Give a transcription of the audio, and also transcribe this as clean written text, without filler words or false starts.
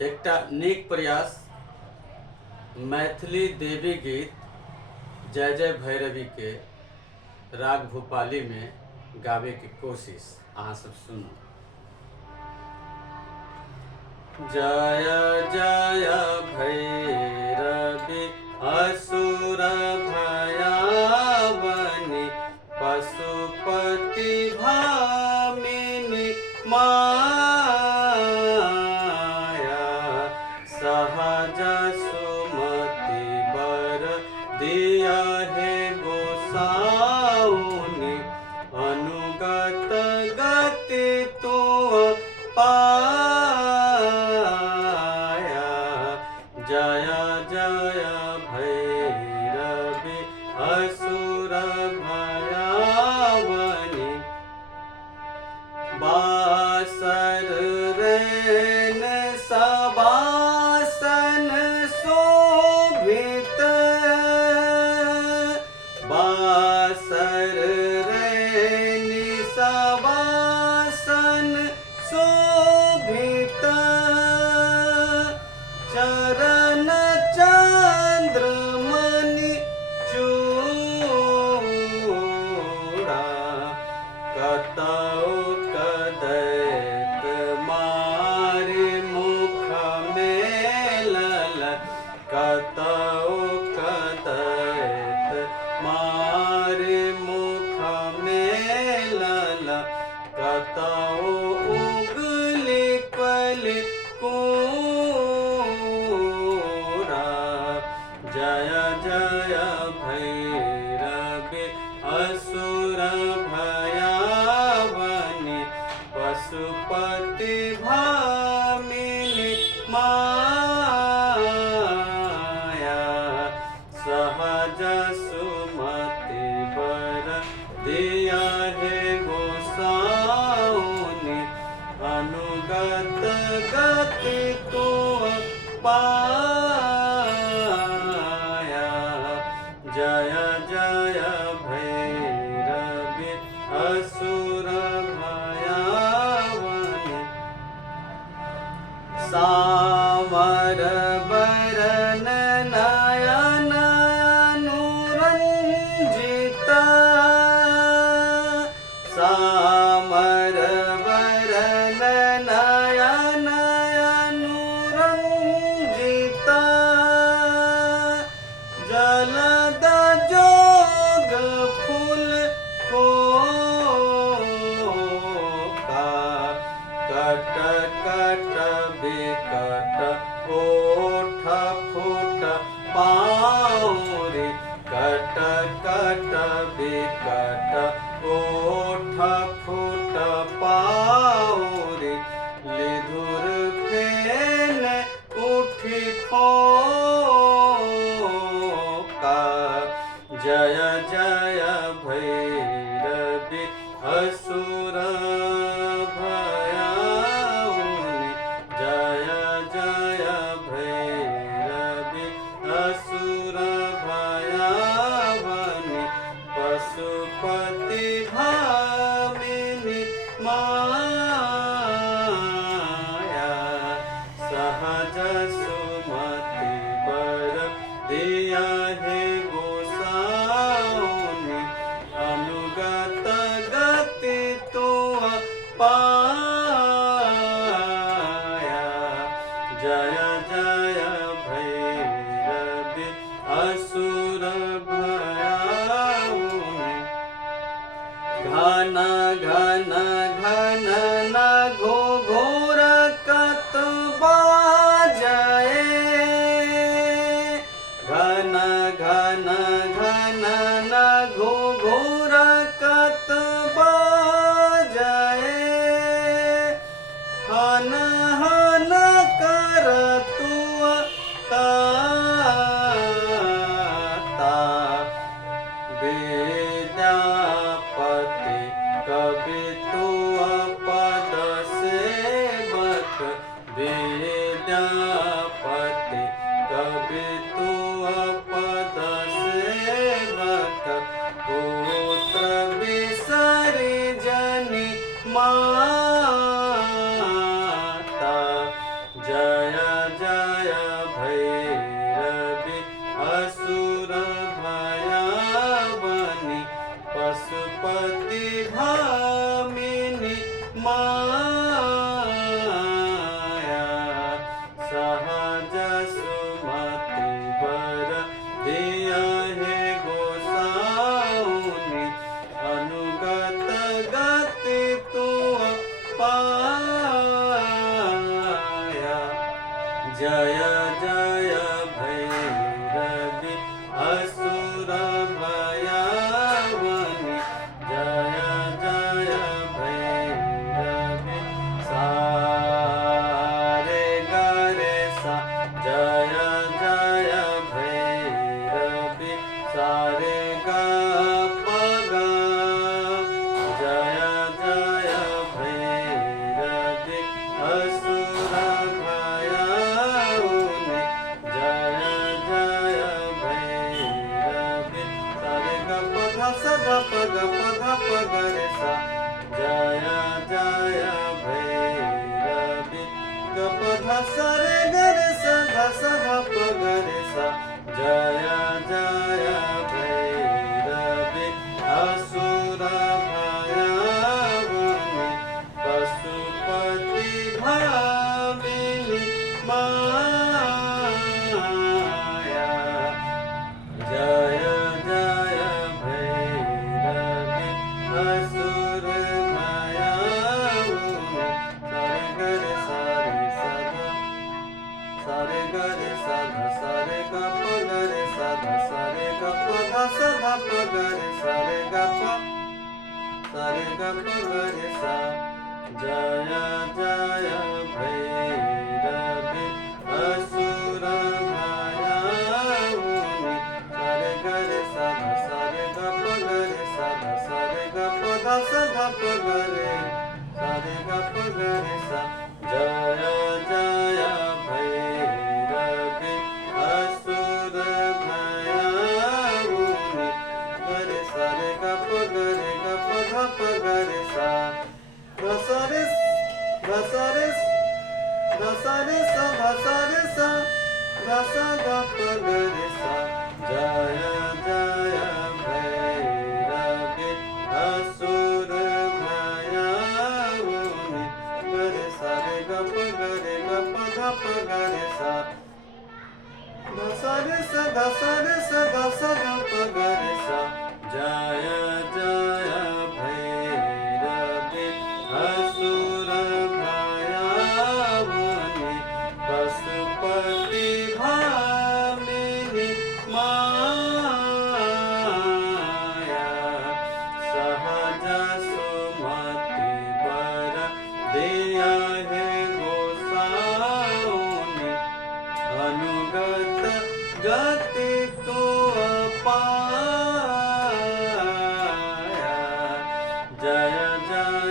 एकटा नीक प्रयास मैथिली देवी गीत जय जय भैरवी के राग भूपाली में गावे की कोशिश अहाँ सब सुनू। जय जय भैरवी असुर भयावनी पशुपति भामिनी माया सहज सुमति बर दिया है गोसाउनि अनुगत गति तो पाया। जय जय भैरवी असुर भयावनी बासर रैन सबासन शोभित बासर रैन सबासन शोभित चरण चंद्रमणि चूड़ा कतौ कदैत मारि मुख मेलल कतौ कदैत मारि मुख मेलल कतौ उगली कलि कूरा। जय जय भैरवी असुर भयावनी पशुपति भामिनी माया सहज सुमति बर दिया है गोसाउनि अनुगत गति तो पाया। जय जय भैरवी असुर भयावनी सामर बरन नयन अनुरंजित सामर बरन नयन अनुरंजित जलद जोग फूल को कट कट बिकट ओठ फुट पाउरी कट कट बिकट ओठ फुट पाउरी लिधुर फेन उठी फोका। जय जय भैरवी असुर भयावनी जय जय भैरवी असुर भयावनी पशुपति भामिनी माया सहज सुमति बर दिया है गोसाउनि अनुगत गति तो पाया। जय जय भैरवी असुर भयावनी घन घन घन न घोघोर कत बाजए घन घन घन न घोघोर कत बाजए हन हन कर तुअ ताता विद्यापति कवि तुअ पद सेवक विद्यापति कवि तुअ पद सेवक पुत्र बिसरि जनि माता। जय जय जय भैरवी असुर भयावनी पशुपति भामिनी माया सहज सुमति वर दिया है गोसाउनी अनुगत गति तू पाया जय जय भैरवी असुर भयावनी जय जय भैरवी सारे गरे सा जय जय भैरवी सारे गा पगा जय जय भैरवी असुर भयाउनि जय जय भैरवी सारे ग पध स ध प ग पध प ग रे सा जय जय भैरवी ग पध स रे ग रे सा ध स ध प ग रे सा जय जय भैरवी असुर भयावनी पशुपति भामिनी माया जय जय भैरवी असुर भयावनी सारे गरे सारे सारे ग प गरे साधा सारे ग प ध स ध प गरे सारे ग प गरे सा जय जय भैरवी असुर भयावनी सारे गरे साधा सारे ग प गरे साधा सारे ग प ध स ध प गरे सारे ग प गरे सा जय जय भैरवी असुर भयावनी गरे सारे ग प गरे ग प ध प गरे सा ध सारे ध सारे ध सारे सा ध सारे सा ध स ध प गरे सा जय जय भैरवी असुर भयावनी गरे सारे ग प गरे ग प ध प गरे सा ध सारे सा ध सारे सा ध स ध प गरे सा जय जय भैरवी असुर भयावनी पशुपति भामिनी माया सहज सुमति वर दिया है गोसाउनी अनुगत गति तू पाया जय जय